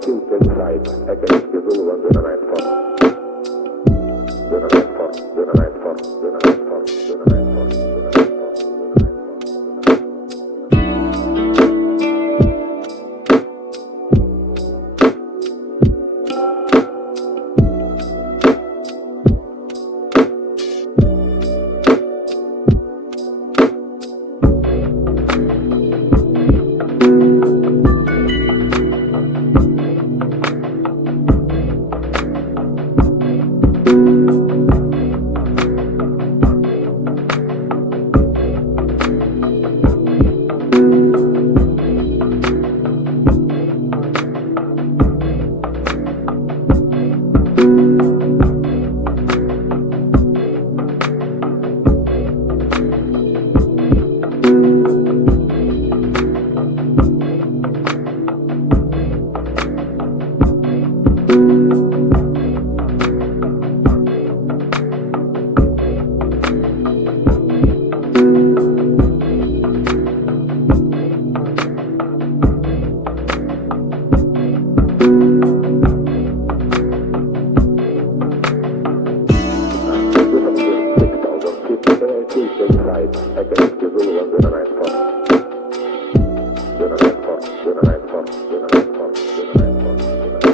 keep inside. I can give you one with a night for. With a night for, with a night for, with a night for, with a night for, with a night for, with a night for. I can give you one with a night for. With a night for, with a night for, with a night for, with a night for, with a night for.